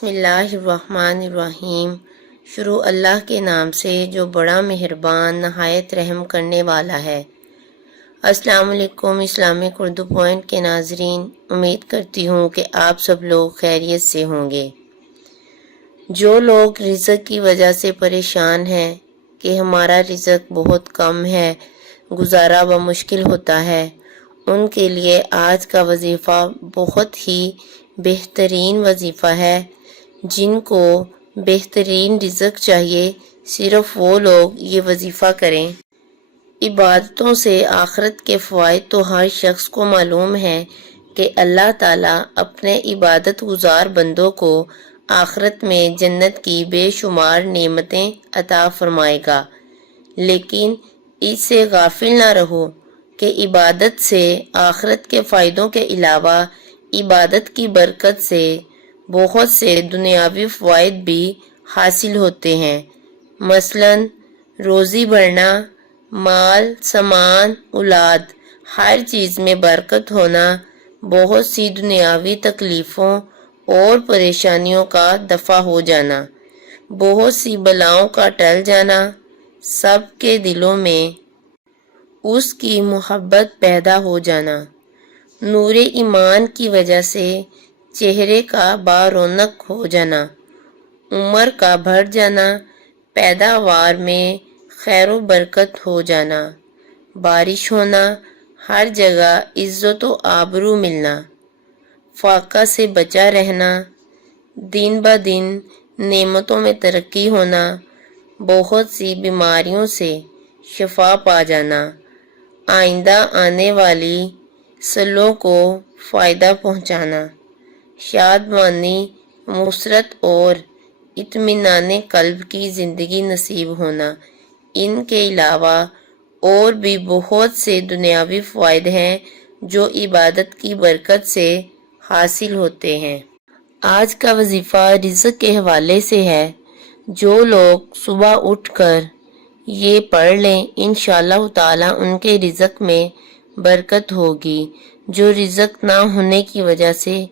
بسم اللہ الرحمن الرحیم۔ شروع اللہ کے نام سے جو بڑا مہربان نہایت رحم کرنے والا ہے۔ السلام علیکم اسلامک اردو پوائنٹ کے ناظرین، امید کرتی ہوں کہ آپ سب لوگ خیریت سے ہوں گے۔ جو لوگ رزق کی وجہ سے پریشان ہیں کہ ہمارا رزق بہت کم ہے، گزارا بمشکل ہوتا ہے، ان کے لیے آج کا وظیفہ بہت ہی بہترین وظیفہ ہے۔ جن کو بہترین رزق چاہیے، صرف وہ لوگ یہ وظیفہ کریں۔ عبادتوں سے آخرت کے فوائد تو ہر شخص کو معلوم ہے کہ اللہ تعالیٰ اپنے عبادت گزار بندوں کو آخرت میں جنت کی بے شمار نعمتیں عطا فرمائے گا، لیکن اس سے غافل نہ رہو کہ عبادت سے آخرت کے فائدوں کے علاوہ عبادت کی برکت سے بہت سے دنیاوی فوائد بھی حاصل ہوتے ہیں۔ مثلا روزی بڑھنا، مال، سامان، اولاد، ہر چیز میں برکت ہونا، بہت سی دنیاوی تکلیفوں اور پریشانیوں کا دفع ہو جانا، بہت سی بلاؤں کا ٹل جانا، سب کے دلوں میں اس کی محبت پیدا ہو جانا، نور ایمان کی وجہ سے چہرے کا بارونق ہو جانا، عمر کا بڑھ جانا، پیداوار میں خیر و برکت ہو جانا، بارش ہونا، ہر جگہ عزت و آبرو ملنا، فاقہ سے بچا رہنا، دن بدن نعمتوں میں ترقی ہونا، بہت سی بیماریوں سے شفا پا جانا، آئندہ آنے والی نسلوں کو فائدہ پہنچانا، شادمانی، مسرت اور اطمینان قلب کی زندگی نصیب ہونا۔ ان کے علاوہ اور بھی بہت سے دنیاوی فوائد ہیں جو عبادت کی برکت سے حاصل ہوتے ہیں۔ آج کا وظیفہ رزق کے حوالے سے ہے۔ جو لوگ صبح اٹھ کر یہ پڑھ لیں، انشاءاللہ تعالیٰ ان کے رزق میں برکت ہوگی۔ جو رزق نہ ہونے کی وجہ سے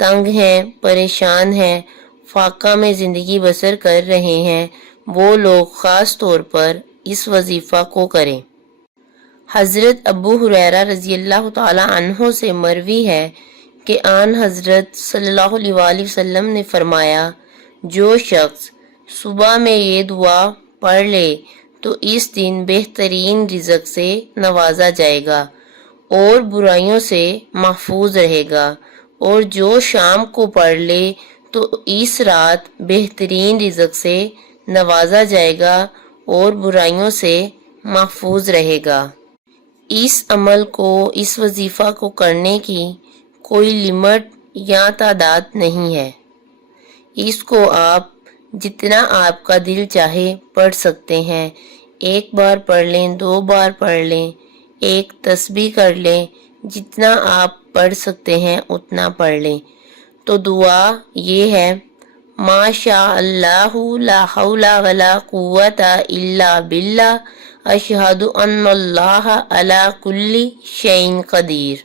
تنگ ہیں، پریشان ہیں، فاقہ میں زندگی بسر کر رہے ہیں، وہ لوگ خاص طور پر اس وظیفہ کو کریں۔ حضرت ابو ہریرہ رضی اللہ تعالیٰ عنہ سے مروی ہے کہ آن حضرت صلی اللہ علیہ وآلہ وسلم نے فرمایا، جو شخص صبح میں یہ دعا پڑھ لے تو اس دن بہترین رزق سے نوازا جائے گا اور برائیوں سے محفوظ رہے گا، اور جو شام کو پڑھ لے تو اس رات بہترین رزق سے نوازا جائے گا اور برائیوں سے محفوظ رہے گا۔ اس عمل کو، اس وظیفہ کو کرنے کی کوئی لمٹ یا تعداد نہیں ہے۔ اس کو آپ جتنا آپ کا دل چاہے پڑھ سکتے ہیں۔ ایک بار پڑھ لیں، 2 بار پڑھ لیں، ایک تسبیح کر لیں، جتنا آپ پڑھ سکتے ہیں اتنا پڑھ لیں۔ تو دعا یہ ہے، ما شاء اللہ لا حول ولا قوت الا باللہ اشہد ان اللہ علی کل شیء قدیر۔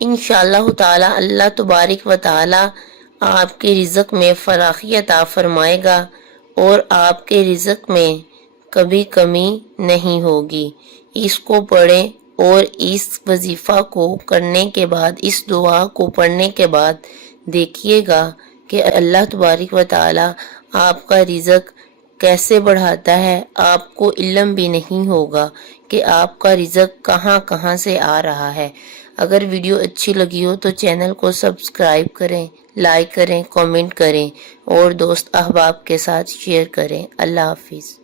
انشاءاللہ تعالی اللہ تبارک و تعالی آپ کے رزق میں فراخی عطا فرمائے گا اور آپ کے رزق میں کبھی کمی نہیں ہوگی۔ اس کو پڑھیں اور اس وظیفہ کو کرنے کے بعد، اس دعا کو پڑھنے کے بعد دیکھیے گا کہ اللہ تبارک و تعالی آپ کا رزق کیسے بڑھاتا ہے۔ آپ کو علم بھی نہیں ہوگا کہ آپ کا رزق کہاں کہاں سے آ رہا ہے۔ اگر ویڈیو اچھی لگی ہو تو چینل کو سبسکرائب کریں، لائک کریں، کامنٹ کریں اور دوست احباب کے ساتھ شیئر کریں۔ اللہ حافظ۔